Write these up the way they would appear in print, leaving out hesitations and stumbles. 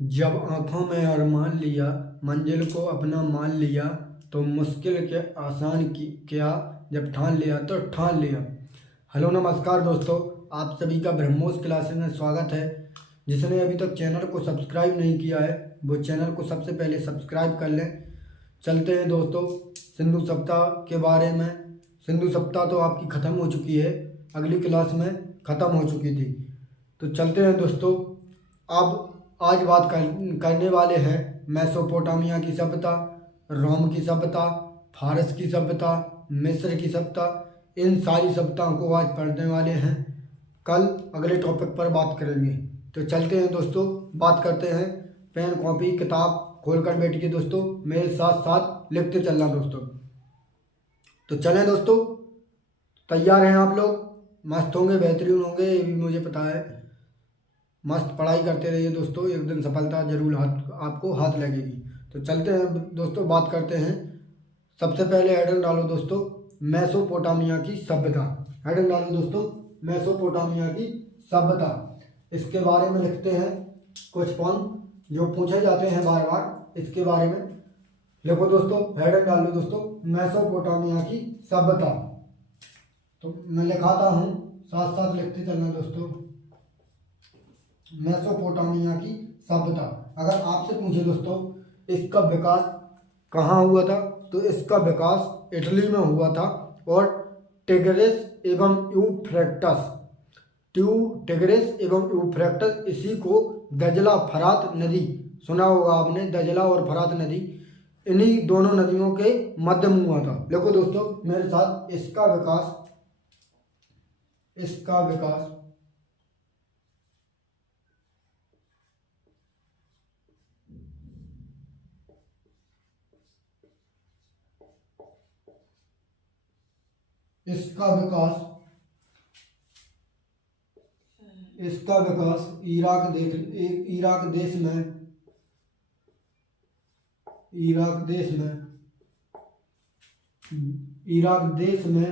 जब आंखों में अरमान लिया, मंजिल को अपना मान लिया, तो मुश्किल के आसान की क्या, जब ठान लिया तो ठान लिया। हेलो नमस्कार दोस्तों, आप सभी का ब्रह्मोस क्लासेस में स्वागत है। जिसने अभी तक चैनल को सब्सक्राइब नहीं किया है वो चैनल को सबसे पहले सब्सक्राइब कर लें। चलते हैं दोस्तों सिंधु सप्ताह के बारे में। सिंधु सप्ताह तो आपकी ख़त्म हो चुकी है, अगली क्लास में ख़त्म हो चुकी थी। तो चलते हैं दोस्तों, अब आज बात करने वाले हैं मेसोपोटामिया की सभ्यता, रोम की सभ्यता, फारस की सभ्यता, मिस्र की सभ्यता। इन सारी सभ्यताओं को आज पढ़ने वाले हैं, कल अगले टॉपिक पर बात करेंगे। तो चलते हैं दोस्तों, बात करते हैं। पेन कॉपी किताब खोल कर बैठिए दोस्तों, मेरे साथ साथ लिखते चलना दोस्तों। तो चलें दोस्तों, तैयार हैं आप लोग? मस्त होंगे, बेहतरीन होंगे, ये भी मुझे पता है। मस्त पढ़ाई करते रहिए दोस्तों, एक दिन सफलता जरूर आपको हाथ लगेगी। तो चलते हैं दोस्तों, बात करते हैं। सबसे पहले हेडर डालो दोस्तों, मेसोपोटामिया की सभ्यता। हेडर डालो दोस्तों, मेसोपोटामिया की सभ्यता। इसके बारे में लिखते हैं कुछ पॉइंट जो पूछे जाते हैं बार बार, इसके बारे में लिखो दोस्तों। हेडर डालो दोस्तों, मेसोपोटामिया की सभ्यता। तो मैं लिखाता हूँ, साथ साथ लिखते चलना दोस्तों। मेसोपोटामिया की सभ्यता। अगर आपसे पूछे दोस्तों इसका विकास कहाँ हुआ था, तो इसका विकास इटली में हुआ था। और टिग्रिस एवं यूफ्रेटस, टिग्रिस एवं यूफ्रेटस, इसी को दजला फरात नदी, सुना होगा आपने, दजला और फरात नदी, इन्हीं दोनों नदियों के मध्य में हुआ था। देखो दोस्तों मेरे साथ, इसका विकास इसका विकास इसका विकास इसका विकास इराक देश में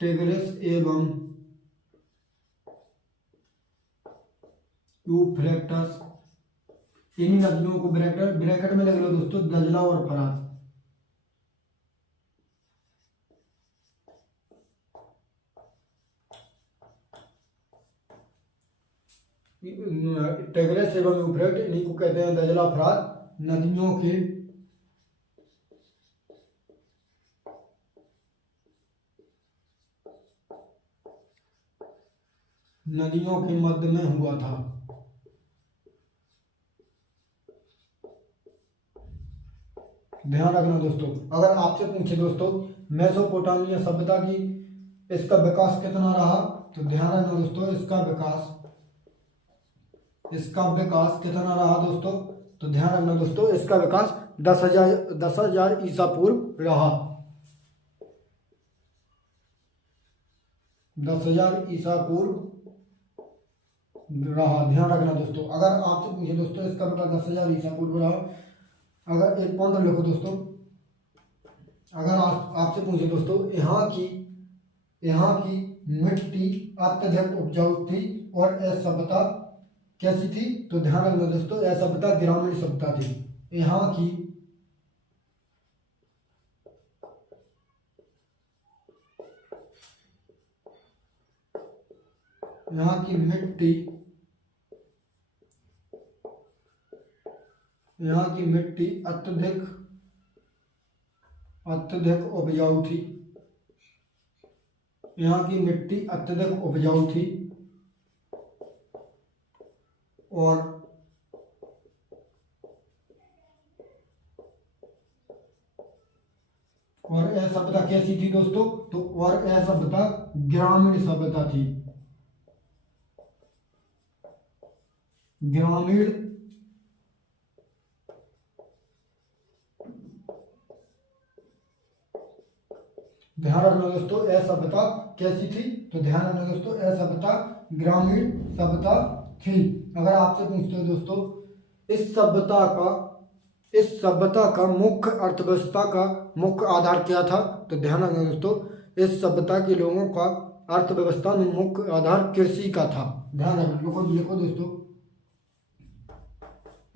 टिग्रिस एवं यूफ्रेटस, इन्हीं नदियों को ब्रैकेट में लग लो दोस्तों, दजला और फरात। टिग्रिस एवं यूफ्रेट, इन्हीं को कहते हैं दजला फरात नदियों के मध्य में हुआ था। ध्यान रखना दोस्तों, अगर आपसे पूछे दोस्तों मेसोपोटामिया सभ्यता की इसका विकास कितना रहा, तो ध्यान रखना दोस्तों, इसका विकास कितना रहा दोस्तों, तो ध्यान रखना दोस्तों, इसका विकास 10,000 ईसा पूर्व रहा। 10,000 ईसा पूर्व रहा, ध्यान रखना दोस्तों। अगर आपसे पूछे दोस्तों इसका विकास 10,000 ईसा पूर्व रहा, अगर एक पॉइंट लिखो दोस्तों, अगर आपसे पूछे दोस्तों यहाँ की मिट्टी अत्यधिक उपजाऊ थी और यह सभ्यता कैसी थी, तो ध्यान रखना दोस्तों, यह सभ्यता ग्रामीण सभ्यता थी। यहाँ की मिट्टी अत्यधिक उपजाऊ थी। यहाँ की मिट्टी अत्यधिक उपजाऊ थी और यह सभ्यता कैसी थी दोस्तों, तो और यह सभ्यता ग्रामीण सभ्यता थी। ग्रामीण ध्यान रखना दोस्तों, यह सभ्यता कैसी थी, तो ध्यान रखना दोस्तों, यह सभ्यता ग्रामीण सभ्यता थी। अगर आपसे पूछते हो दोस्तों इस सभ्यता का मुख्य अर्थव्यवस्था का मुख्य आधार क्या था, तो ध्यान रखना दोस्तों, इस सभ्यता के लोगों का अर्थव्यवस्था में मुख्य आधार कृषि का था। ध्यान रखना, लिखो लिखो दोस्तों,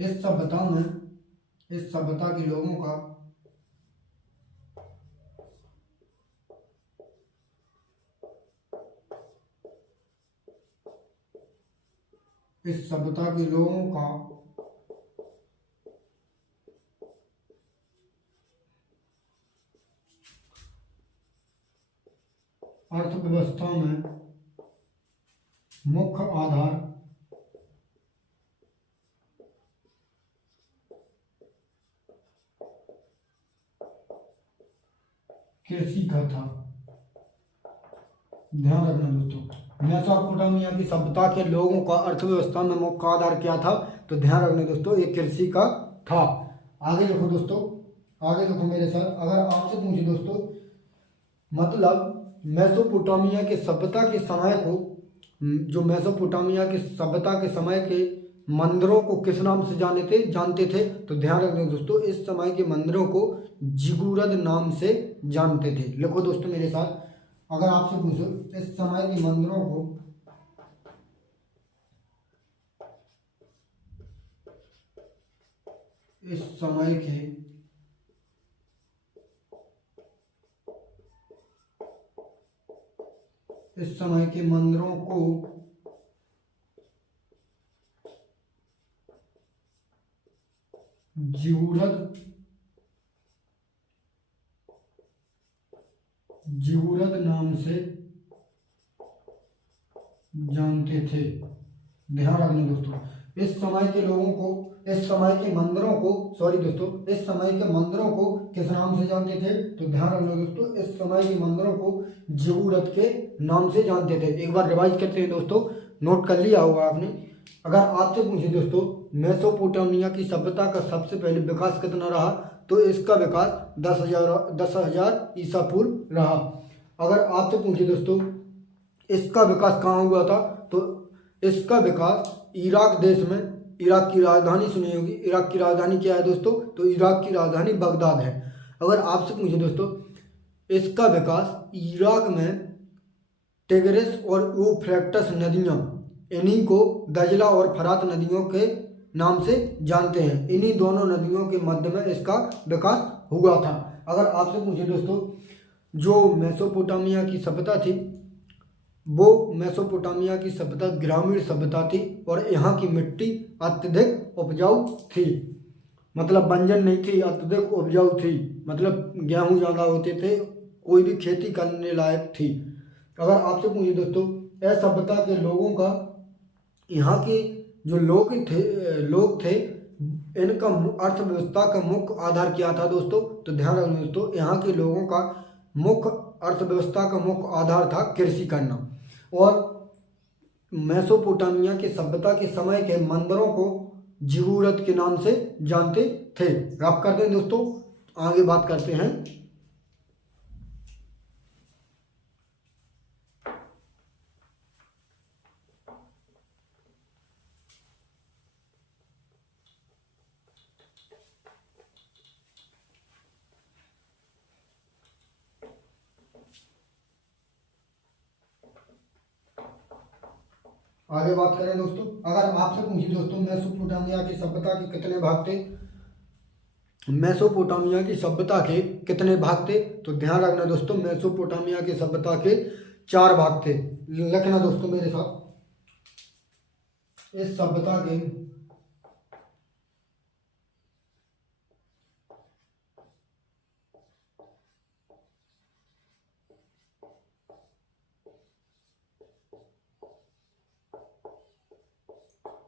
इस सभ्यता के लोगों का इस सभ्यता के लोगों का अर्थव्यवस्था में मुख्य आधार कृषि का था। ध्यान रखना दोस्तों, मेसोपोटामिया की सभ्यता के लोगों का अर्थव्यवस्था में मुख्य आधार क्या था? तो ध्यान रखना दोस्तों, ये कृषि का था। आगे देखो दोस्तों, आगे देखो मेरे साथ, अगर आपसे पूछे दोस्तों, मतलब मेसोपोटामिया के सभ्यता के समय को, जो मेसोपोटामिया की सभ्यता के समय के मंदिरों को किस नाम से जानते थे? तो ध्यान रखना दोस्तों, इस समय के मंदिरों को जिगुरद नाम से जानते थे। लिखो दोस्तों मेरे साथ, अगर आपसे पूछो इस समय के मंदिरों को इस समय के मंदिरों को जिगुरद नाम से जानते थे। ध्यान रखना दोस्तों, इस समय के लोगों को, इस समय के मंदिरों को, सॉरी दोस्तों, इस समय के मंदिरों को किस नाम से जानते थे? तो ध्यान रखना दोस्तों, इस समय के मंदिरों को जिगुरद के नाम से जानते थे। एक बार रिवाइज करते हैं दोस्तों, नोट कर लिया होगा आपने। अगर आपसे पूछे दोस्तों, मेसोपोटामिया की सभ्यता का सबसे पहले विकास कितना रहा? तो इसका विकास 10,000 ईसा पूर्व रहा। अगर आपसे पूछे दोस्तों, इसका विकास कहाँ हुआ था? तो इसका विकास इराक देश में, इराक की राजधानी सुनी होगी, इराक की राजधानी क्या है दोस्तों? तो इराक की राजधानी बगदाद है। अगर आपसे पूछे दोस्तों, इसका विकास इराक में टिग्रिस और यूफ्रेटिस नदियाँ, इन्हीं को दजला और फरात नदियों के नाम से जानते हैं। इन्हीं दोनों नदियों के मध्य में इसका विकास हुआ था। अगर आपसे पूछे दोस्तों, जो मेसोपोटामिया की सभ्यता थी, वो मेसोपोटामिया की सभ्यता ग्रामीण सभ्यता थी और यहाँ की मिट्टी अत्यधिक उपजाऊ थी, मतलब बंजर नहीं थी, अत्यधिक उपजाऊ थी, मतलब गेहूँ ज़्यादा होते थे, कोई भी खेती करने लायक थी। अगर आपसे पूछे दोस्तों, इस सभ्यता के लोगों का, यहाँ के जो लोग थे, इनका अर्थव्यवस्था का मुख्य आधार क्या था दोस्तों? तो ध्यान रखना दोस्तों, यहाँ के लोगों का मुख्य अर्थव्यवस्था का मुख्य आधार था कृषि करना। और मेसोपोटामिया के सभ्यता के समय के मंदिरों को जिगुरत के नाम से जानते थे। रब करते हैं दोस्तों, आगे बात करते हैं। आगे बात करें दोस्तों, अगर आपसे पूछे दोस्तों, मेसोपोटामिया की सभ्यता के कितने भाग थे? मेसोपोटामिया की सभ्यता के कितने भाग थे? तो ध्यान रखना दोस्तों, मेसोपोटामिया की सभ्यता के 4 भाग थे। लिखना दोस्तों मेरे साथ, इस सभ्यता के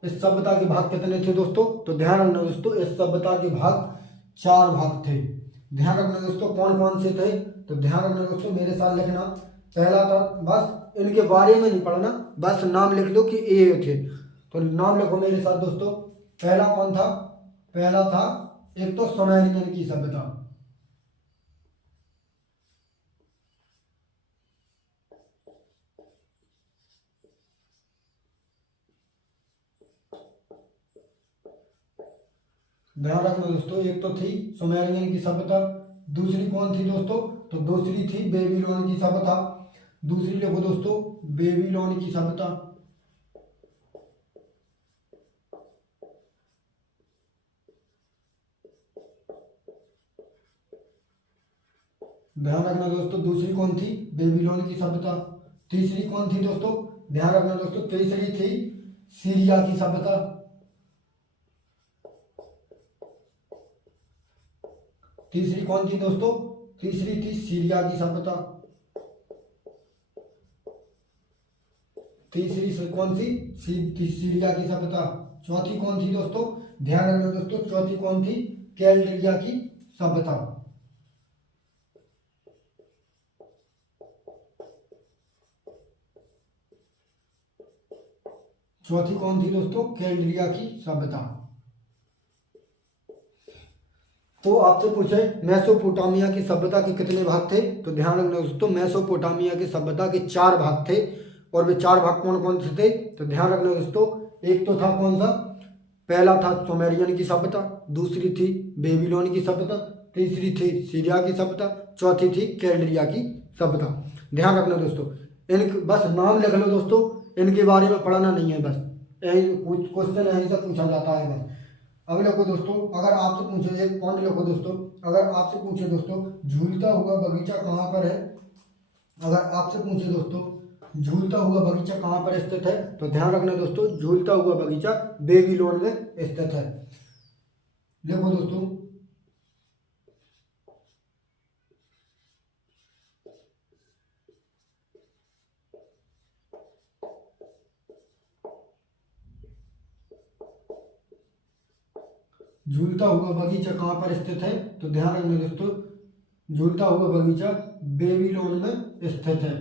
इस सभ्यता के भाग कितने थे दोस्तों? तो ध्यान रखना दोस्तों, इस सभ्यता के भाग 4 भाग थे। ध्यान रखना दोस्तों, कौन कौन से थे? तो ध्यान रखना दोस्तों, मेरे साथ लिखना। पहला था, बस इनके बारे में नहीं पढ़ना, बस नाम लिख लो कि ये थे। तो नाम लिखो मेरे साथ दोस्तों। पहला कौन था? पहला था एक तो सुमेरियन की सभ्यता, ध्यान रखना दोस्तों, एक तो थी सुमेरियन की सभ्यता। दूसरी कौन थी दोस्तों? तो दूसरी थी बेबीलोन की सभ्यता। दूसरी लिखो दोस्तों, बेबीलोन की सभ्यता। ध्यान रखना दोस्तों, दूसरी कौन थी? बेबीलोन की सभ्यता। तीसरी कौन थी दोस्तों? ध्यान रखना दोस्तों, तीसरी थी सीरिया की सभ्यता। तीसरी कौन थी दोस्तों? तीसरी थी सीरिया की सभ्यता। तीसरी कौन सी? सीरिया की सभ्यता। चौथी कौन थी दोस्तों? ध्यान रखना दोस्तों, चौथी कौन थी? कैल्डरिया की सभ्यता। चौथी कौन थी दोस्तों? कैल्डरिया की सभ्यता। तो आपसे पूछे मेसोपोटामिया की सभ्यता के कितने भाग थे? तो ध्यान रखना दोस्तों, मेसोपोटामिया की सभ्यता के 4 भाग थे। और वे 4 भाग कौन कौन से थे? तो ध्यान रखना दोस्तों, एक तो था कौन सा? पहला था सुमेरियन की सभ्यता, दूसरी थी बेबीलोन की सभ्यता, तीसरी थी सीरिया की सभ्यता, चौथी थी कैल्डरिया की सभ्यता। ध्यान रखना दोस्तों, इन बस नाम लिख लो दोस्तों, इनके बारे में पढ़ना नहीं है, बस यही कुछ क्वेश्चन यहीं से पूछा जाता है बस। अब लिखो दोस्तों, अगर आपसे पूछे, एक पॉइंट लिखो दोस्तों, अगर आपसे पूछे दोस्तों झूलता हुआ बगीचा कहाँ पर है? अगर आपसे पूछे दोस्तों झूलता हुआ बगीचा कहाँ पर स्थित है? तो ध्यान रखना दोस्तों, झूलता हुआ बगीचा बेबीलोन में स्थित है। देखो दोस्तों, झूलता हुआ बगीचा कहाँ पर स्थित है? तो ध्यान रखना दोस्तों, झूलता हुआ बगीचा बेबीलोन में स्थित है।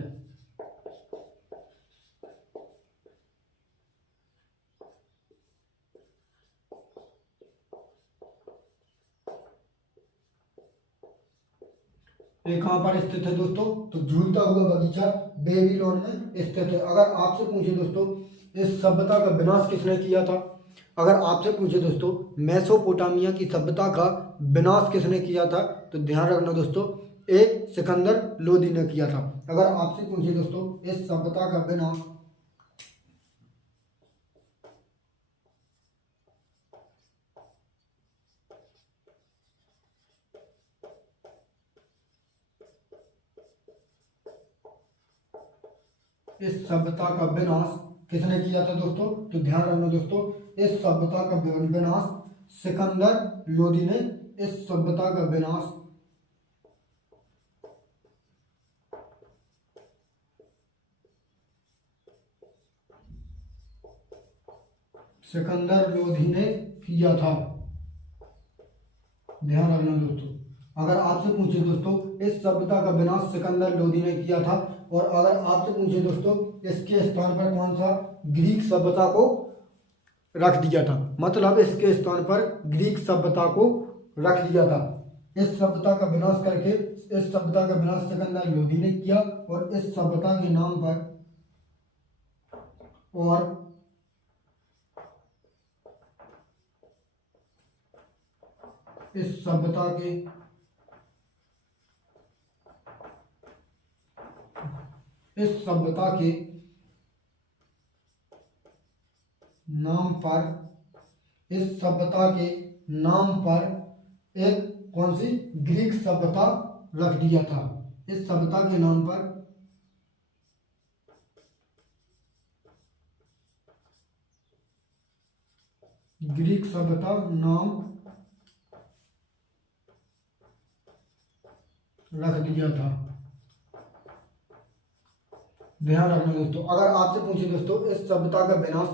ये कहाँ पर स्थित है दोस्तों? तो झूलता हुआ बगीचा बेबीलोन में स्थित है। अगर आपसे पूछे दोस्तों इस सभ्यता का विनाश किसने किया था? अगर आपसे पूछे दोस्तों मेसोपोटामिया की सभ्यता का विनाश किसने किया था? तो ध्यान रखना दोस्तों, ए सिकंदर लोदी ने किया था। अगर आपसे पूछे दोस्तों इस सभ्यता का विनाश इस सभ्यता का विनाश किसने किया था दोस्तों? तो ध्यान रखना दोस्तों, इस सभ्यता का विनाश सिकंदर लोदी ने इस सभ्यता का विनाश सिकंदर लोधी ने किया था। ध्यान रखना दोस्तों, अगर आपसे पूछे दोस्तों इस सभ्यता का विनाश सिकंदर लोधी ने किया था, और अगर आपसे पूछे दोस्तों इसके स्थान पर कौन सा ग्रीक सभ्यता को रख दिया था, मतलब इसके स्थान पर ग्रीक सभ्यता को रख दिया था। इस सभ्यता का विनाश करके, इस सभ्यता का विनाश सिकंदर लोधी ने किया, और इस सभ्यता के नाम पर और इस सभ्यता के नाम पर, इस सभ्यता के नाम पर एक कौन सी ग्रीक सभ्यता रख दिया था। इस सभ्यता के नाम पर ग्रीक सभ्यता नाम रख दिया था। ध्यान रखना दोस्तों, अगर आपसे पूछे दोस्तों इस सभ्यता का विनाश,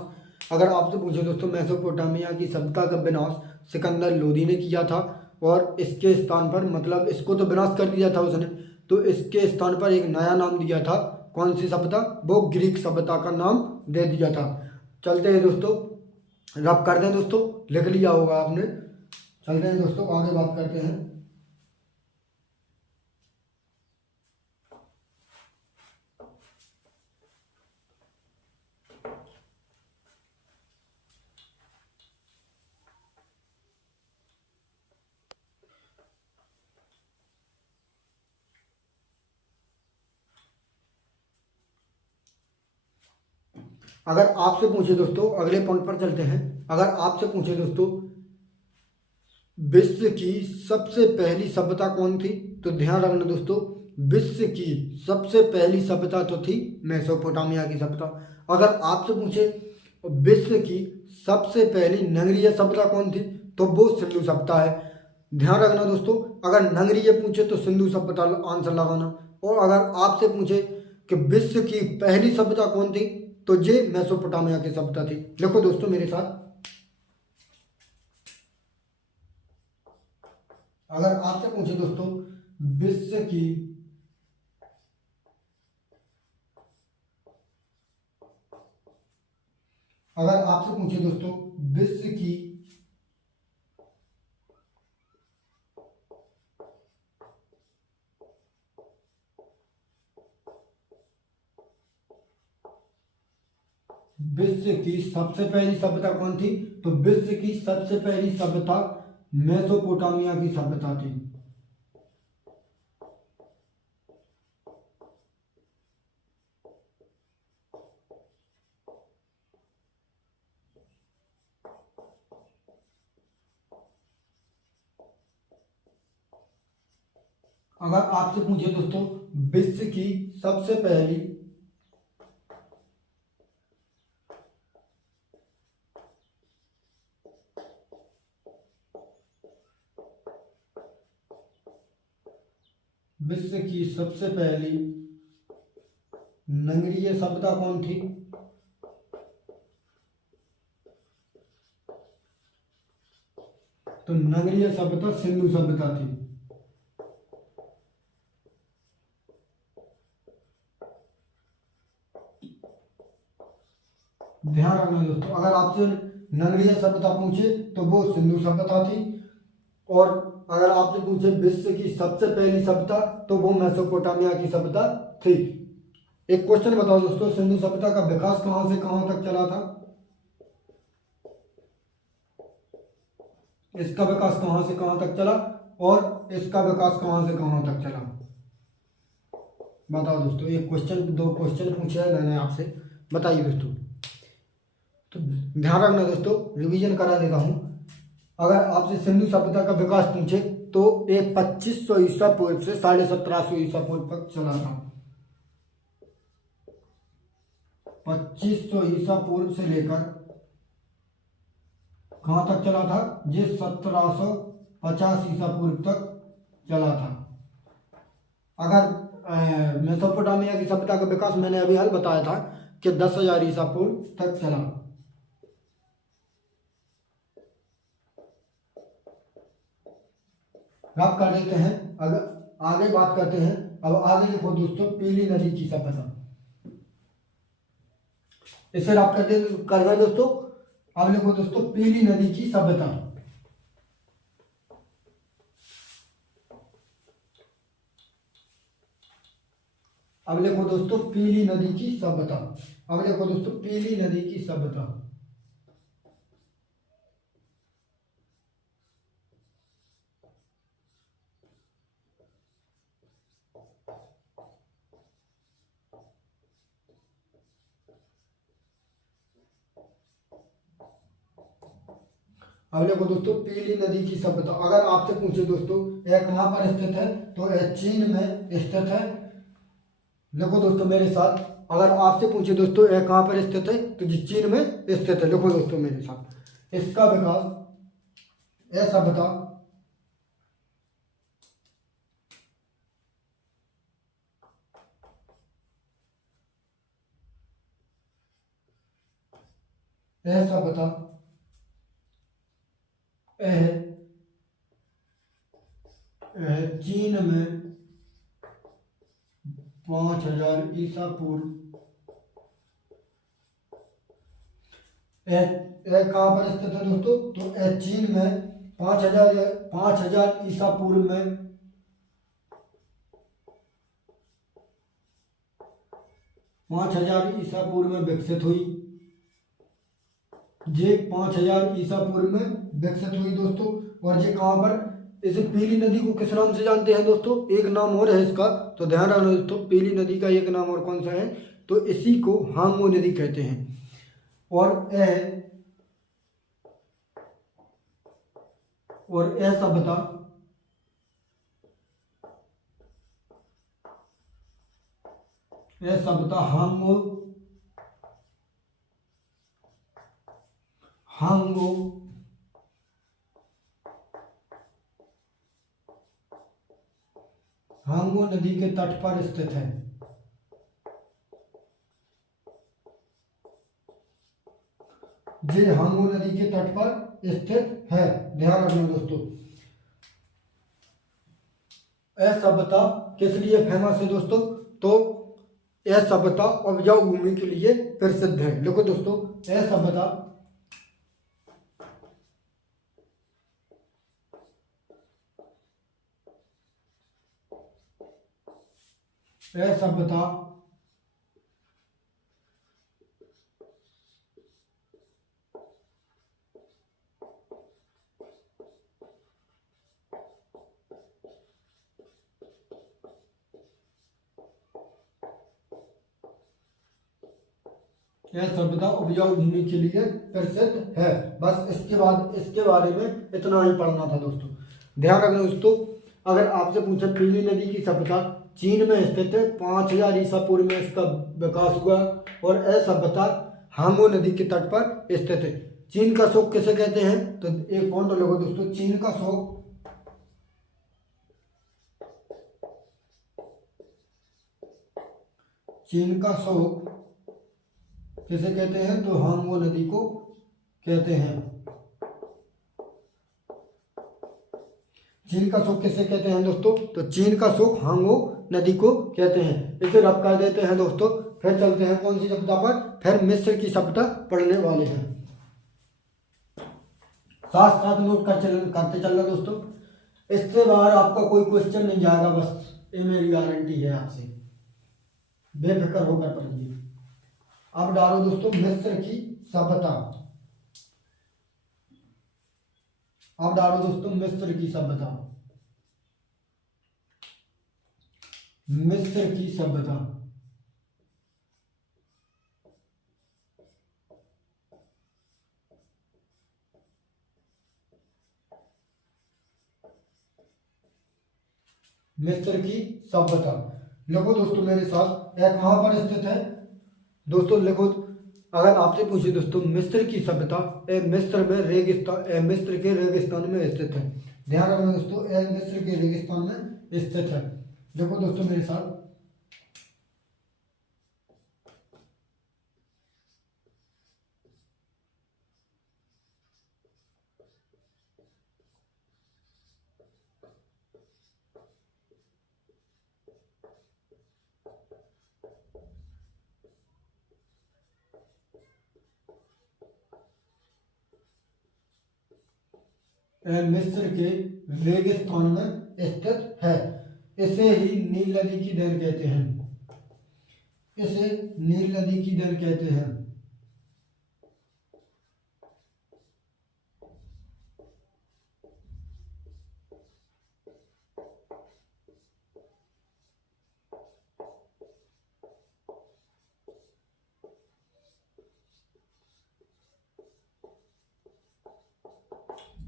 अगर आपसे पूछे दोस्तों मेसोपोटामिया की सभ्यता का विनाश सिकंदर लोदी ने किया था, और इसके स्थान पर, मतलब इसको तो विनाश कर दिया था उसने, तो इसके स्थान पर एक नया नाम दिया था। कौन सी सभ्यता? वो ग्रीक सभ्यता का नाम दे दिया था। चलते हैं दोस्तों, रब कर दें दोस्तों, लिख लिया होगा आपने। चलते हैं दोस्तों, आगे बात करते हैं। अगर आपसे पूछे दोस्तों, अगले पॉइंट पर चलते हैं। अगर आपसे पूछे दोस्तों विश्व की सबसे पहली सभ्यता कौन थी, तो ध्यान रखना दोस्तों, विश्व की सबसे पहली सभ्यता तो थी मेसोपोटामिया की सभ्यता। अगर आपसे पूछे विश्व की सबसे पहली नगरीय सभ्यता कौन थी, तो वो सिंधु सभ्यता है। ध्यान रखना दोस्तों, अगर नगरीय पूछे तो सिंधु सभ्यता आंसर लगाना। और अगर आपसे पूछे कि विश्व की पहली सभ्यता कौन थी, तो ये मेसोपोटामिया की सभ्यता थी। देखो दोस्तों मेरे साथ, अगर आपसे पूछे दोस्तों विश्व की अगर आपसे पूछे दोस्तों विश्व की विश्व की सबसे पहली सभ्यता कौन थी, तो विश्व की सबसे पहली सभ्यता मेसोपोटामिया की सभ्यता थी। अगर आपसे पूछे दोस्तों विश्व की सबसे पहली विश्व की सबसे पहली नगरीय सभ्यता कौन थी, तो नगरीय सभ्यता सिंधु सभ्यता थी। ध्यान रखना दोस्तों, अगर आपसे नगरीय सभ्यता पूछे तो वो सिंधु सभ्यता थी। और अगर आपसे पूछे विश्व की सबसे पहली सभ्यता, तो वो मेसोपोटामिया की सभ्यता थी। एक क्वेश्चन बताओ दोस्तों, सिंधु सभ्यता का विकास कहां से कहां तक चला था? इसका विकास कहां से कहां तक चला और इसका विकास कहां से कहां तक चला? बताओ दोस्तों, एक क्वेश्चन, दो क्वेश्चन पूछे है मैंने आपसे, बताइए दोस्तों। तो ध्यान रखना दोस्तों, रिवीजन करा देता हूं। अगर आपसे सिंधु सभ्यता का विकास पूछे तो ये 2500 ईसा पूर्व से 1750 ईसा पूर्व तक चला था। 2500 ईसा पूर्व से लेकर कहां तक चला था? ये 1750 ईसा पूर्व तक चला था। अगर मेसोपोटामिया की सभ्यता का विकास मैंने अभी हाल बताया था कि 10,000 ईसा पूर्व तक चला। आप कर देते हैं, अगर आगे बात करते हैं। अब आगे लिखो दोस्तों पीली नदी की सभ्यता। इसे आप कर रहे दोस्तों। अब लिखो दोस्तों पीली नदी की सभ्यता। अब लिखो दोस्तों पीली नदी की सभ्यता। अब लिखो दोस्तों पीली नदी की सभ्यता। अब देखो दोस्तों पीली नदी की सभ्यता। अगर आपसे पूछे दोस्तों यह कहाँ पर स्थित है, तो यह चीन में स्थित है। देखो दोस्तों मेरे साथ, अगर आपसे पूछे दोस्तों यह कहाँ पर स्थित है, तो जी चीन में स्थित है। देखो दोस्तों मेरे साथ, इसका विकास, यह सभ्यता चीन में 5000 ईसा पूर्व कहाँ पर स्थित है दोस्तों, तो चीन में 5000 ईसा पूर्व में 5000 ईसा पूर्व में विकसित हुई। ये 5000 ईसा पूर्व में विकसित हुई दोस्तों। और ये कहाँ पर, इसे पीली नदी को किस नाम से जानते हैं दोस्तों? एक नाम और है इसका, तो ध्यान रखना दोस्तों, पीली नदी का एक नाम और कौन सा है, तो इसी को हांगो नदी कहते हैं। और ए सभ्यता हांगो हांगो हांगो नदी के तट पर स्थित है। ये हांगो नदी के तट पर स्थित है। ध्यान रखना दोस्तों। यह सभ्यता किस लिए फेमस है दोस्तों? तो यह सभ्यता उपजाऊ भूमि के लिए प्रसिद्ध है। देखो दोस्तों, यह सभ्यता उपजाऊ भूमि के लिए प्रसिद्ध है। बस इसके बारे में इतना ही पढ़ना था दोस्तों। ध्यान रखना दोस्तों, अगर आपसे पूछे पीली नदी की सभ्यता चीन में स्थित है, 5000 ईसा पूर्व में इसका विकास हुआ, और यह सभ्यता हांगो नदी के तट पर स्थित है। चीन का शोक किसे कहते हैं? तो एक पॉइंट लोगों दोस्तों, चीन का शोक किसे कहते हैं? तो हांगो नदी को कहते हैं। चीन का शोक किसे कहते हैं दोस्तों? तो चीन का शोक हांगो नदी को कहते हैं। इसे रब कर देते हैं दोस्तों। फिर चलते हैं कौन सी सभ्यता पर? फिर मिस्र की सभ्यता पढ़ने वाले हैं। साथ साथ नोट करते चलना दोस्तों। इससे बाहर आपका कोई क्वेश्चन नहीं जाएगा, बस ये मेरी गारंटी है आपसे, बेफिक्र होकर पढ़िए। अब डालो दोस्तों मिस्र की सभ्यता। अब डालो दोस्तों मिस्र की सभ्यता। मिस्र की सभ्यता मिस्र की सभ्यता लिखो दोस्तों मेरे साथ। यह कहां पर स्थित है दोस्तों? लिखो, अगर आपसे पूछे दोस्तों मिस्र की सभ्यता, मिस्र के रेगिस्तान में स्थित है। ध्यान रखना दोस्तों, मिस्र के रेगिस्तान में स्थित है। देखो दोस्तों मेरे साथ, मिस्र के रेगिस्तान में स्थित है। इसे ही नील नदी की देन कहते हैं। इसे नील नदी की देन कहते हैं।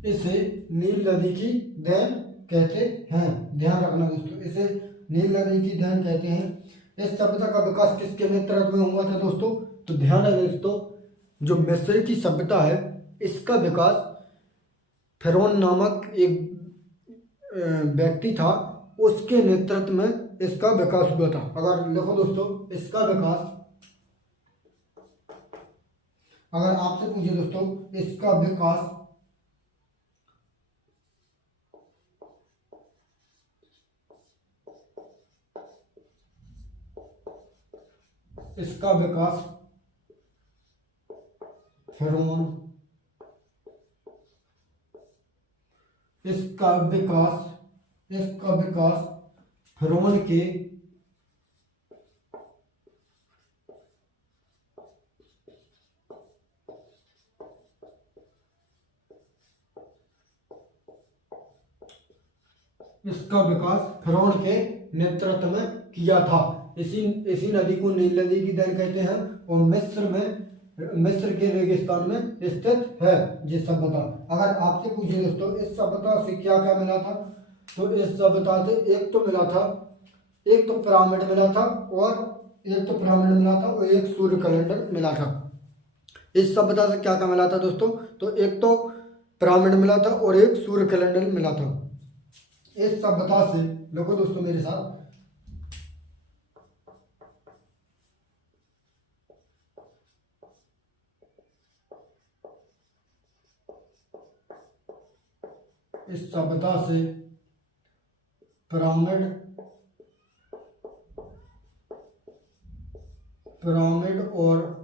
इसे नील नदी की देन कहते हैं। ध्यान रखना दोस्तों, इसे नील नदी की देन कहते हैं। इस सभ्यता का विकास किसके नेतृत्व में हुआ था दोस्तों? तो ध्यान रखना दोस्तों, जो मिस्र की सभ्यता है इसका विकास फिरौन नामक एक व्यक्ति था, उसके नेतृत्व में इसका विकास हुआ था। अगर लिखो दोस्तों, इसका विकास, अगर आपसे पूछे दोस्तों इसका विकास फिरौन इसका विकास फिरौन के नेतृत्व में किया था। इसी नदी को नील नदी की देन कहते हैं। और मिस्र में मिस्र के रेगिस्तान में स्थित है जिस सभ्यता। अगर आपसे पूछे दोस्तों इस सभ्यता से क्या क्या मिला था, तो इस सभ्यता से एक तो पिरामिड मिला था और एक सूर्य कैलेंडर मिला था। इस सभ्यता से क्या क्या मिला था दोस्तों, तो एक तो पिरामिड मिला था और एक सूर्य कैलेंडर मिला था। इस सभ्यता से देखो दोस्तों मेरे साथ, इस सभ्यता से पिरामिड और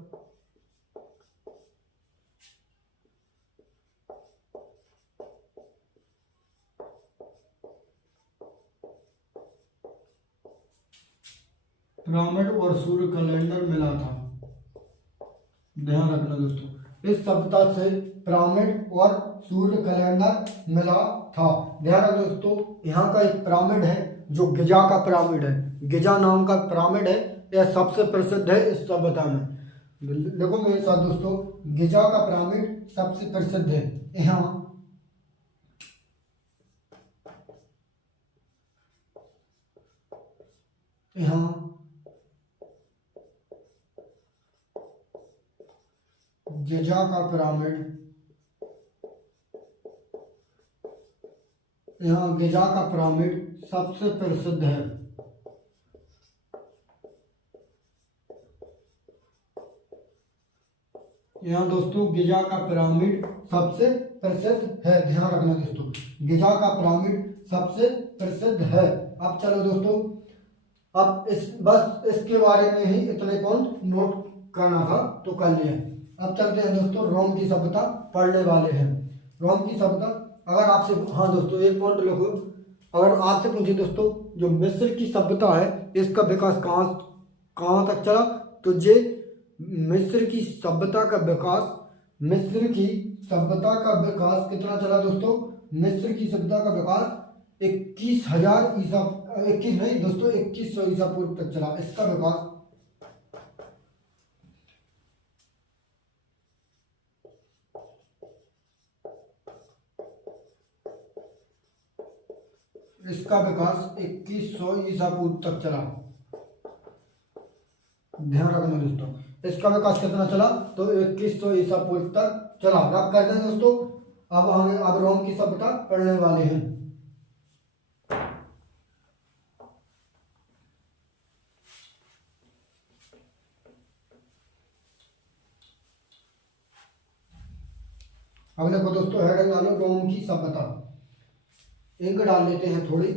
सूर्य कैलेंडर मिला था। ध्यान रखना दोस्तों, इस सभ्यता से पिरामिड और सूर्य कैलेंडर मिला था। ध्यान रखना दोस्तों, यहाँ का एक पिरामिड है जो गिजा का पिरामिड है, गिजा नाम का पिरामिड है, यह सबसे प्रसिद्ध है इस सभ्यता में। देखो मेरे साथ दोस्तों, गिजा का पिरामिड सबसे प्रसिद्ध है। यहाँ गिजा का पिरामिड, सबसे प्रसिद्ध है। यहाँ दोस्तों गिजा का पिरामिड सबसे प्रसिद्ध है। ध्यान रखना दोस्तों, गिजा का पिरामिड सबसे प्रसिद्ध है। अब चलो दोस्तों, अब इसके बारे में ही इतने पॉइंट नोट करना था तो कर लिया। अब चलते हैं दोस्तों, रोम की सभ्यता पढ़ने वाले हैं। रोम की सभ्यता, अगर आपसे, हाँ दोस्तों एक पॉइंट लिखो, अगर आपसे पूछे दोस्तों जो मिस्र की सभ्यता है इसका विकास कहाँ तक चला, तो ये मिस्र की सभ्यता का विकास कितना चला दोस्तों, मिस्र की सभ्यता का विकास 2100 ईसा पूर्व तक चला इसका विकास। इसका विकास 2100 ईसा पूर्व तक चला। ध्यान रखना दोस्तों, इसका विकास कितना चला, तो 2100 ईसा पूर्व तक चला। रब कर दें दोस्तों, अब रोम की सभ्यता पढ़ने वाले हैं। अब देखो दोस्तों, हेडिंग डालो रोम की सभ्यता, इंक डाल लेते हैं थोड़ी।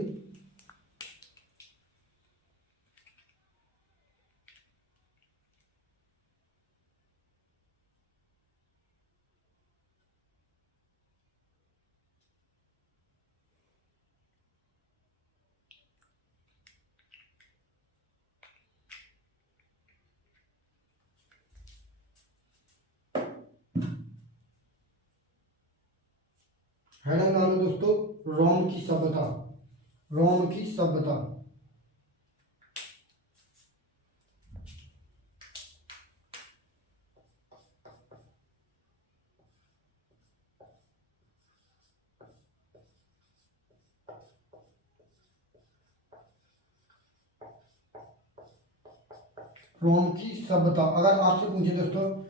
हेडिंग डालो दोस्तों, रोम की सभ्यता। रोम की सभ्यता, रोम की सभ्यता। अगर आपसे पूछे दोस्तों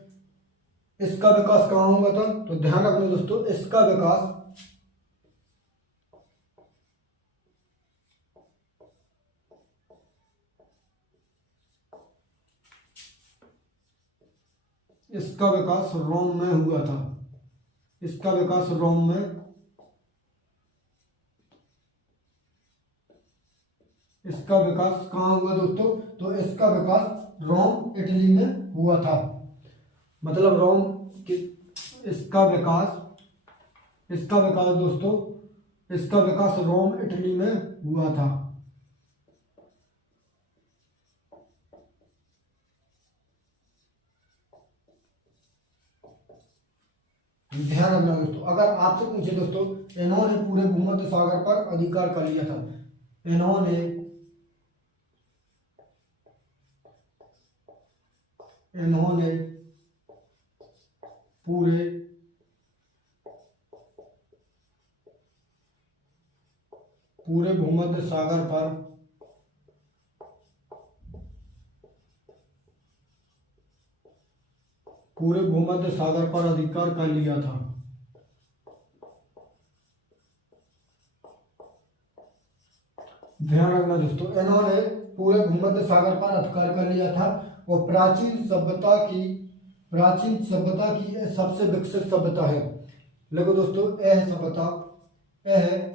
इसका विकास कहाँ हुआ था, तो ध्यान रखना दोस्तों, इसका विकास रोम में हुआ था। इसका विकास रोम में, इसका विकास कहाँ हुआ दोस्तों, तो इसका विकास रोम इटली में हुआ था। मतलब रोम की इसका विकास दोस्तों, इसका विकास रोम इटली में हुआ था। ध्यान रखना दोस्तों, अगर आपसे पूछे दोस्तों इन्होंने पूरे भूमध्य सागर पर अधिकार कर लिया था, इन्होंने पूरे पूरे भूमध्य सागर पर अधिकार कर लिया था। ध्यान रखना दोस्तों, इन्होंने पूरे भूमध्य सागर पर अधिकार कर लिया था और प्राचीन सभ्यता की यह सबसे विकसित सभ्यता है। देखो दोस्तों, यह सभ्यता यह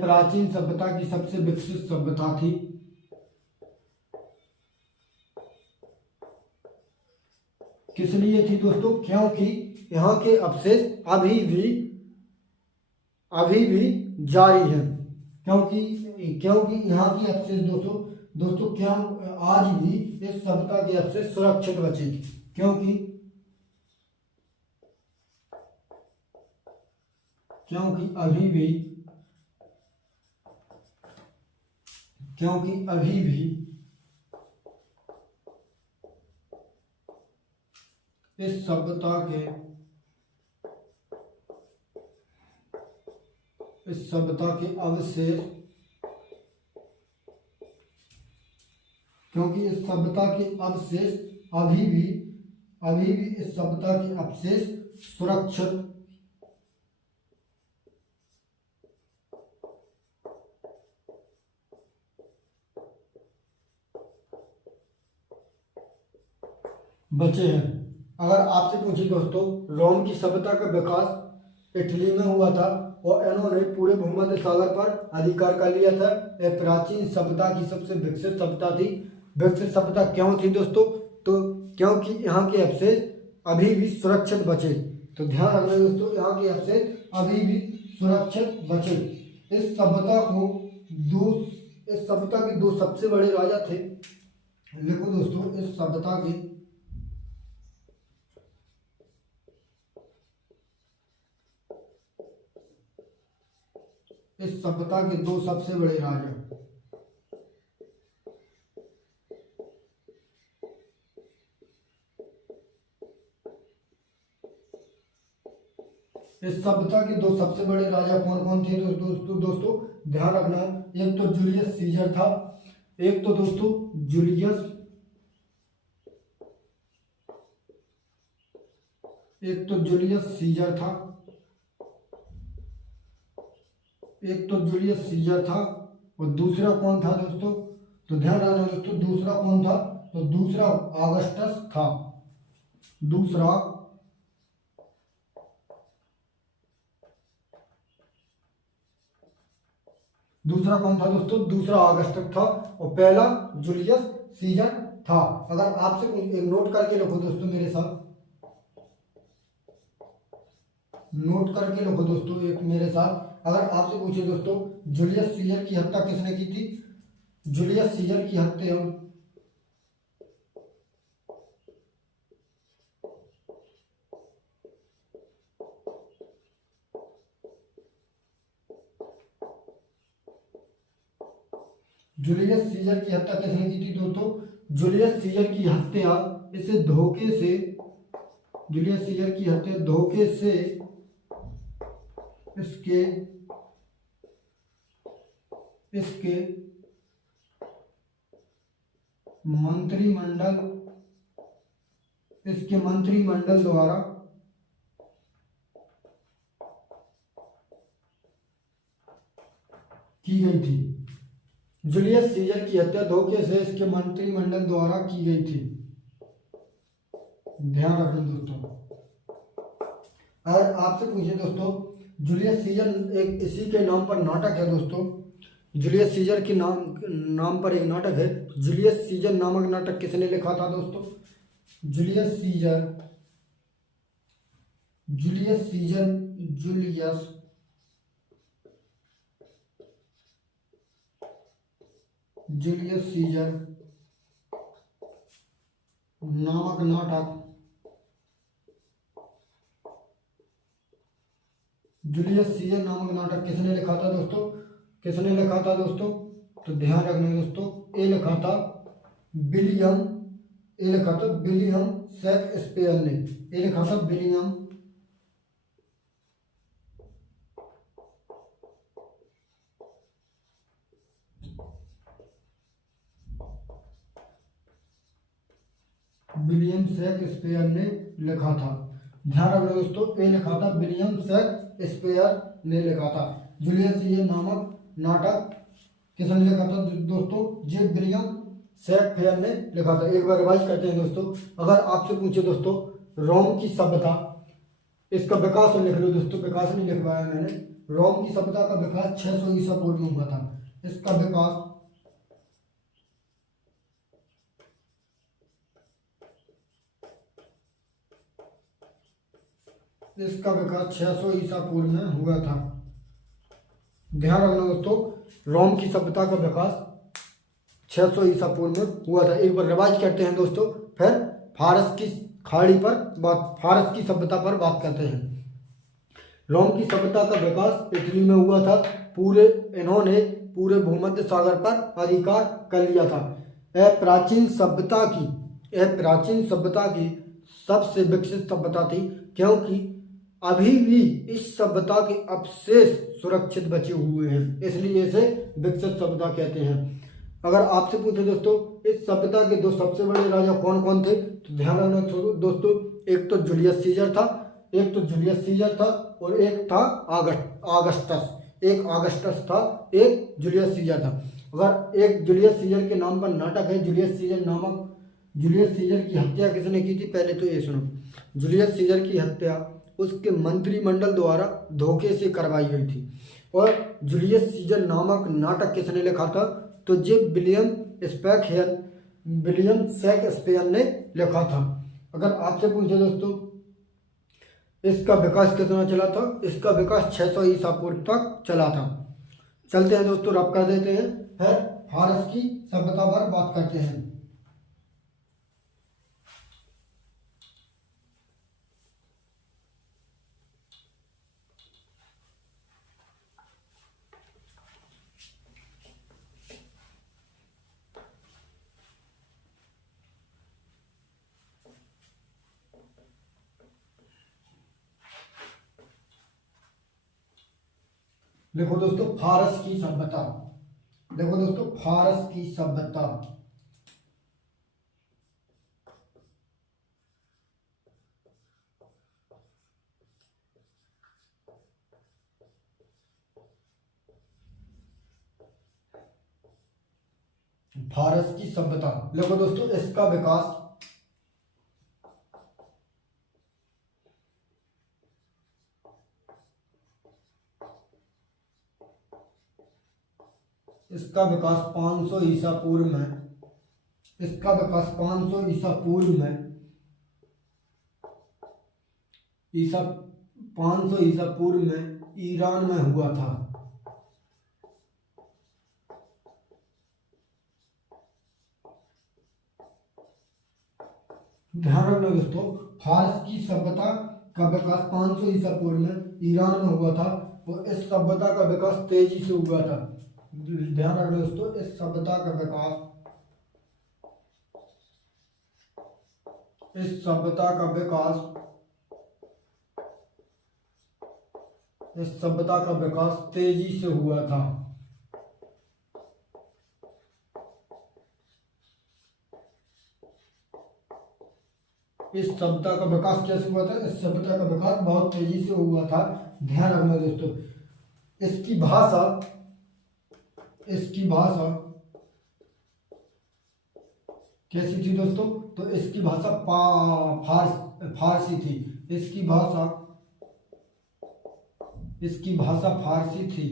प्राचीन सभ्यता की सबसे विकसित सभ्यता थी। किस लिए थी दोस्तों? क्योंकि यहाँ के अवशेष अभी भी जारी हैं। क्योंकि यहाँ की अवशेष दोस्तों क्या आज भी इस सभ्यता के अवशेष सुरक्षित बचे थे। क्योंकि अभी भी इस सभ्यता के अवशेष अभी भी इस सभ्यता के अवशेष सुरक्षित बचे हैं। अगर आपसे पूछे दोस्तों, रोम की सभ्यता का विकास इटली में हुआ था और इन्होंने पूरे भूमध्य सागर पर अधिकार कर लिया था। यह प्राचीन सभ्यता की सबसे विकसित सभ्यता थी। विकसित सभ्यता क्यों थी दोस्तों? तो क्योंकि यहाँ के अवशेष अभी भी सुरक्षित बचे। तो ध्यान रखना दोस्तों, यहाँ के अवशेष अभी भी सुरक्षित बचे। इस सभ्यता के दो सबसे बड़े राजा थे। लिखो दोस्तों, इस सभ्यता के दो सबसे बड़े राजा। इस सभ्यता के दो सबसे बड़े राजा कौन कौन थे दोस्तों? ध्यान रखना, एक तो जूलियस सीजर था। एक तो दोस्तों जूलियस सीजर था और दूसरा कौन था दोस्तों? तो ध्यान रखना दोस्तों, दूसरा कौन था? तो दूसरा ऑगस्टस था। दूसरा कौन था दोस्तों? दूसरा ऑगस्टस था और पहला जूलियस सीजर था। अगर आपसे एक नोट करके रखो दोस्तों, मेरे साथ नोट करके रखो दोस्तों, एक मेरे साथ। अगर आपसे पूछे दोस्तों, जूलियस सीजर की हत्या किसने की थी? जूलियस सीजर की हत्या किसने की थी दोस्तों? जूलियस सीजर की हत्या धोखे से इसके मंत्रिमंडल द्वारा की गई थी। जूलियस सीजर की हत्या धोखे से इसके मंत्रिमंडल द्वारा की गई थी। ध्यान रखना दोस्तों। अगर आपसे पूछे दोस्तों, जूलियस सीजर एक इसी के नाम पर नाटक है दोस्तों। जूलियस सीजर के नाम पर एक नाटक है। जूलियस सीजर नामक नाटक किसने लिखा था दोस्तों? जूलियस जूलियस सीजर नामक नाटक जूलियस सीजर नामक नाटक किसने लिखा था दोस्तों? किसने लिखा था दोस्तों? तो ध्यान रखना दोस्तों, ये लिखा था विलियम शेक्सपियर ने। ये लिखा था विलियम शेक्सपियर ने लिखा था। ध्यान रखना दोस्तों, ये लिखा था विलियम शेक्सपियर ने लिखा था। जूलियस सीजर नामक नाटक किसने लिखा था दोस्तों? जे विलियम शेक्सपियर ने लिखा था। एक बार रिवाइज करते हैं दोस्तों। अगर आपसे पूछे दोस्तों रोम की सभ्यता, इसका विकास लिख लो दोस्तों, विकास नहीं लिखवाया मैंने। रोम की सभ्यता का विकास 600 ईसा पूर्व में हुआ था। इसका विकास 600 ईसा पूर्व में हुआ था। ध्यान रखना दोस्तों, रोम की सभ्यता का विकास 600 ईसा पूर्व में हुआ था। एक बार रिवाइज करते हैं दोस्तों, फिर फारस की फारस की सभ्यता पर बात करते हैं। रोम की सभ्यता का विकास इटली में हुआ था। इन्होंने पूरे भूमध्य सागर पर अधिकार कर लिया था। यह प्राचीन सभ्यता की सबसे विकसित सभ्यता थी, क्योंकि अभी भी इस सभ्यता के अवशेष सुरक्षित बचे हुए हैं, इसलिए इसे विकसित सभ्यता कहते हैं। अगर आपसे पूछे दोस्तों इस सभ्यता के दो सबसे बड़े राजा कौन कौन थे, तो ध्यान रखना दोस्तों, एक तो जूलियस सीजर था और एक था ऑगस्टस। एक ऑगस्टस था, एक जूलियस सीजर था। अगर एक जूलियस सीजर के नाम पर नाटक है, जूलियस सीजर की हत्या किसने की थी, पहले तो ये सुनो। जूलियस सीजर की हत्या उसके मंत्रिमंडल द्वारा धोखे से करवाई गई थी। और जूलियस सीजर नामक नाटक किसने लिखा था, तो जे विलियम शेक्सपियर ने लिखा था। अगर आपसे पूछे दोस्तों इसका विकास कितना चला था, इसका विकास 600 ईसा पूर्व तक चला था। चलते हैं दोस्तों, रब कर देते हैं, फिर फारस की सभ्यता पर बात करते हैं। देखो दोस्तों फारस की सभ्यता, देखो दोस्तों इसका विकास इसका विकास 500 ईसा पूर्व में ईरान में हुआ था। ध्यान रखना दोस्तों, फारस की सभ्यता का विकास 500 ईसा पूर्व में ईरान में हुआ था और इस सभ्यता का विकास तेजी से हुआ था। ध्यान रखना दोस्तों, इस सभ्यता का विकास तेजी से हुआ था। इस सभ्यता का विकास कैसे हुआ था, इस सभ्यता का विकास बहुत तेजी से हुआ था। ध्यान रखना दोस्तों, इसकी भाषा कैसी थी दोस्तों, तो इसकी भाषा फारसी थी। इसकी भाषा फारसी थी।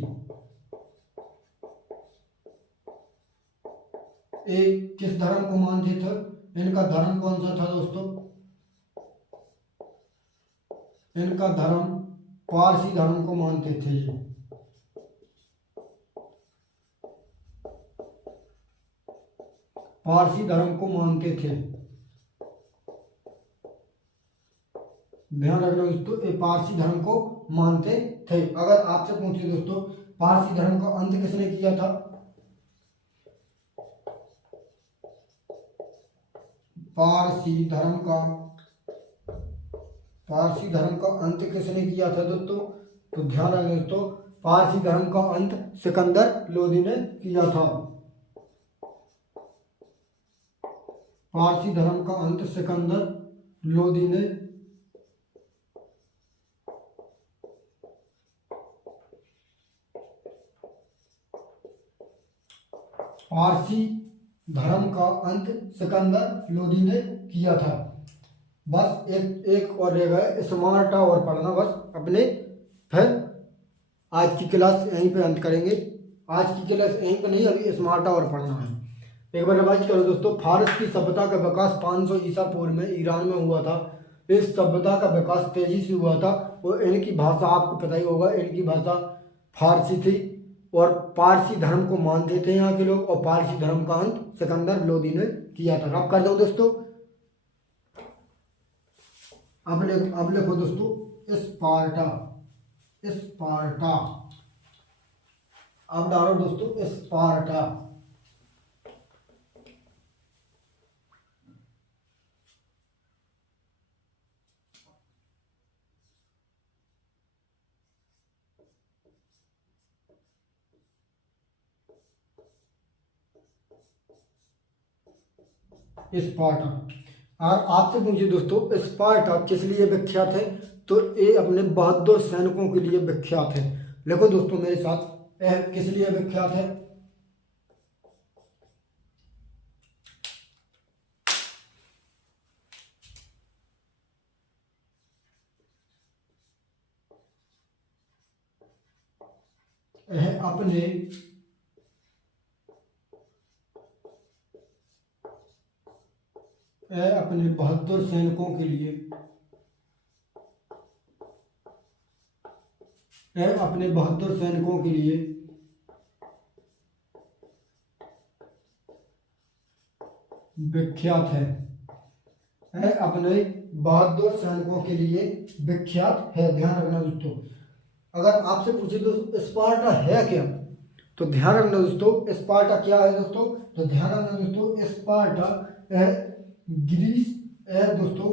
एक किस धर्म को मानते थे, इनका धर्म कौन सा था दोस्तों, इनका धर्म पारसी धर्म को मानते थे ये। पारसी धर्म को मानते थे। ध्यान रखना दोस्तों, ये पारसी धर्म को मानते थे। अगर आपसे पूछे दोस्तों पारसी धर्म का अंत किसने किया था, पारसी धर्म का अंत किसने किया था दोस्तों, तो ध्यान रखना दोस्तों, पारसी धर्म का अंत सिकंदर लोदी ने किया था। पारसी धर्म का अंत सिकंदर लोदी ने पारसी धर्म का अंत सिकंदर लोदी ने किया था। बस एक और रह गया स्मार्टा और पढ़ना बस अपने। फिर आज की क्लास यहीं पे अंत करेंगे। आज की क्लास यहीं पे नहीं, अभी स्मार्टा और पढ़ना है। एक बार रिवाइज करो दोस्तों। फारस की सभ्यता का विकास 500 ईसा पूर्व में ईरान में हुआ था। इस सभ्यता का विकास तेजी से हुआ था और इनकी भाषा आपको पता ही होगा, इनकी भाषा फारसी थी और पारसी धर्म को मानते थे यहाँ के लोग। और पारसी धर्म का अंत सिकंदर लोदी ने किया था। रब कर दो दोस्तों। अब लिखो दोस्तों स्पार्टा। अब डालो दोस्तों स्पार्टा। स्पार्टा। और आपसे पूछिए दोस्तों स्पार्टा किस लिए विख्यात है, तो ये अपने बहादुर सैनिकों के लिए विख्यात है। लिखो दोस्तों मेरे साथ, किस लिए विख्यात है, अपने बहादुर सैनिकों के लिए, अपने बहादुर सैनिकों के लिए विख्यात है। अपने बहादुर सैनिकों के लिए विख्यात है। ध्यान रखना दोस्तों। अगर आपसे पूछे दोस्तों स्पार्टा है क्या, तो ध्यान रखना दोस्तों स्पार्टा क्या है दोस्तों, तो ध्यान रखना दोस्तों स्पार्टा ग्रीस दोस्तों,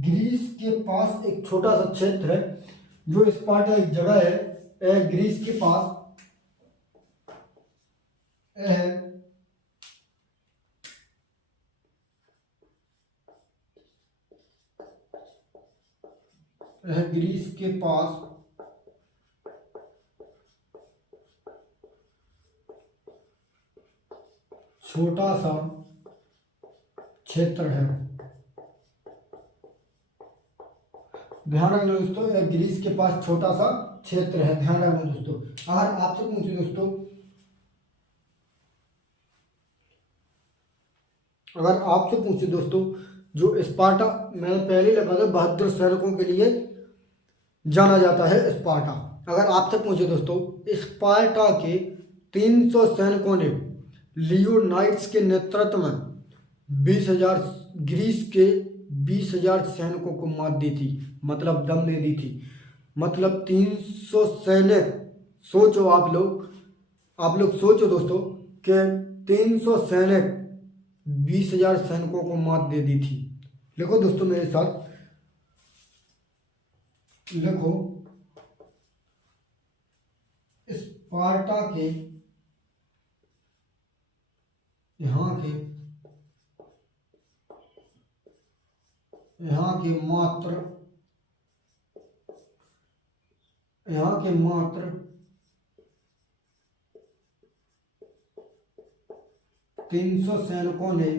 ग्रीस के पास एक छोटा सा क्षेत्र है। जो स्पार्टा एक जगह है ग्रीस के पास ग्रीस के पास छोटा सा क्षेत्र है। ध्यान रखना दोस्तों ग्रीस के पास छोटा सा क्षेत्र है। ध्यान रखना दोस्तों। अगर आपसे पूछे दोस्तों, अगर आपसे पूछे दोस्तों जो स्पार्टा, मैंने पहले लिखा था बहादुर सैनिकों के लिए जाना जाता है स्पार्टा। अगर आपसे पूछे दोस्तों स्पार्टा के 300 सैनिकों ने लियोनाइड्स के नेतृत्व में 20,000 ग्रीस के 20,000 सैनिकों को मात दी थी, मतलब दम दे दी थी। मतलब 300 सैनिक, सोचो आप लोग सोचो दोस्तों कि 300 सैनिक 20,000 सैनिकों को मात दे दी थी। लिखो दोस्तों मेरे साथ, लिखो स्पार्टा के यहाँ के मात्र 300 सैनिकों ने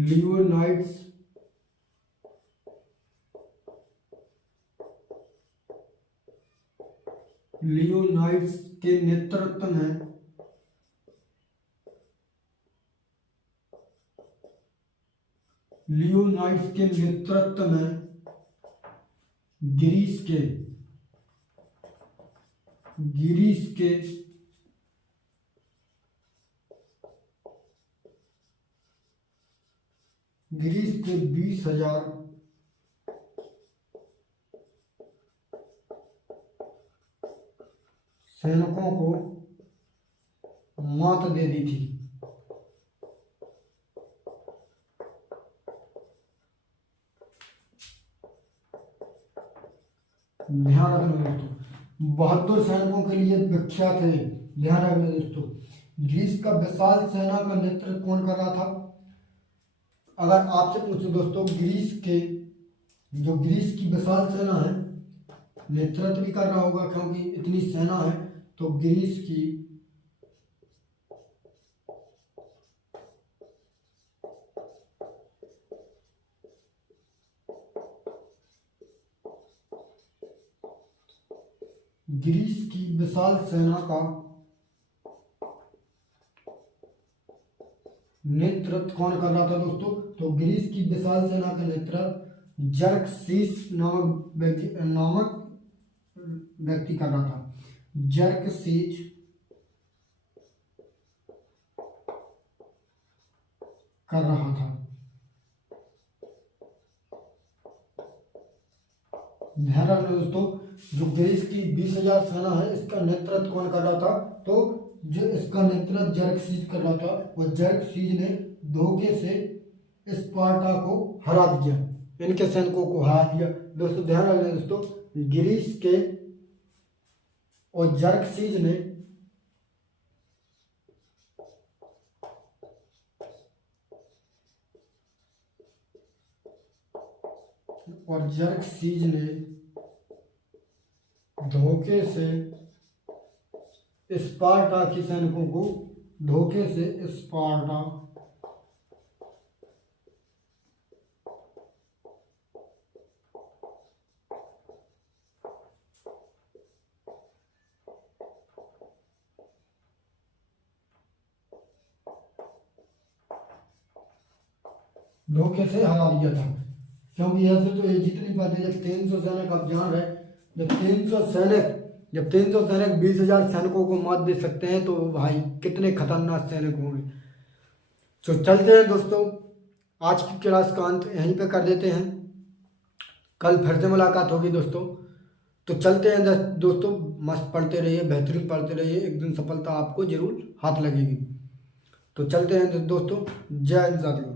लियोनाइड्स के नेतृत्व में ग्रीस के ग्रीस के 20,000 सैनिकों को मात दे दी थी। ध्यान रखना दोस्तों, बहादुर सैनिकों के लिए विख्यात है। ध्यान रखना दोस्तों, ग्रीस का विशाल सेना का नेतृत्व कौन कर रहा था? अगर आपसे पूछो दोस्तों, ग्रीस की विशाल सेना है, नेतृत्व भी कर रहा होगा क्योंकि इतनी सेना है, तो ग्रीस की विशाल सेना का नेतृत्व कौन कर रहा था दोस्तों? तो ग्रीस की विशाल सेना का नेतृत्व जर्कसीस नामक व्यक्ति कर रहा था। जर्कसीस कर रहा था। ध्यान रखना दोस्तों, जो ग्रीस की 20,000 सेना है, इसका नेतृत्व कौन कर रहा था? तो जो इसका नेतृत्व जर्कसीस कर रहा था, और जर्कसीस ने धोखे से स्पार्टा को हरा दिया, इनके सैनिकों को हरा दिया। दोस्तों ध्यान रखना दोस्तों, ग्रीस के और जर्कसीस ने धोखे से स्पार्टा के सैनिकों को धोखे से स्पार्टा धोखे से हरा दिया था। क्योंकि ऐसे तो ये जीत नहीं पाते। जब 300 सैनिक, आप जान रहे, जब 300 सैनिक 20,000 सैनिकों को मात दे सकते हैं, तो भाई कितने खतरनाक सैनिक होंगे। तो चलते हैं दोस्तों, आज की क्लास का अंत यहीं पे कर देते हैं। कल फिर से मुलाकात होगी दोस्तों। तो चलते हैं दोस्तों, मस्त पढ़ते रहिए, बेहतरीन पढ़ते रहिए, एक दिन सफलता आपको जरूर हाथ लगेगी। तो चलते हैं दोस्तों, जय हिंद साथियों।